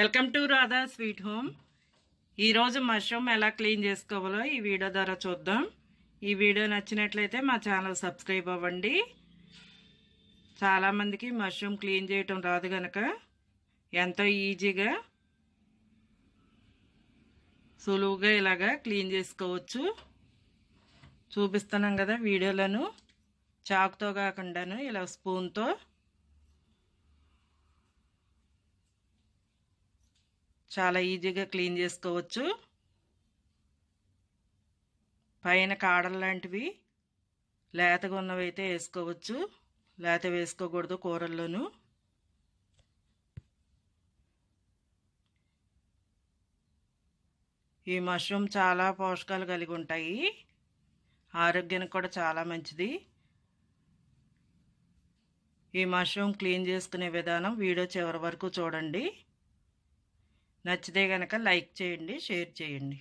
Welcome to Radha sweet home. ఈరోజు mushroom ఎలా clean చేసుకోవాలో ఈ వీడియో ద్వారా చూద్దాం. ఈ వీడియో నచ్చినట్లయితే మా ఛానల్ సబ్స్క్రైబ్ అవ్వండి. చాలామందికి మష్రూమ్ క్లీన్ చేయటం రాదు గనక ఎంతో ఈజీగా సులువుగా ఇలాగా క్లీన్ చేసుకోవచ్చు. చూపిస్తున్నాం కదా వీడియోలను. చాకుతో కాకుండాను ఇలా స్పూన్తో చాలా ఈజీగా క్లీన్ చేసుకోవచ్చు. పైన కాడలు లాంటివి లేతగా ఉన్నవి అయితే వేసుకోవచ్చు, లేత వేసుకోకూడదు కూరల్లోనూ. ఈ మష్రూమ్ చాలా పోషకాలు కలిగి ఉంటాయి, ఆరోగ్యానికి కూడా చాలా మంచిది. ఈ మష్రూమ్ క్లీన్ చేసుకునే విధానం వీడియో చివరి వరకు చూడండి. నచ్చితే కనుక లైక్ చేయండి, షేర్ చేయండి.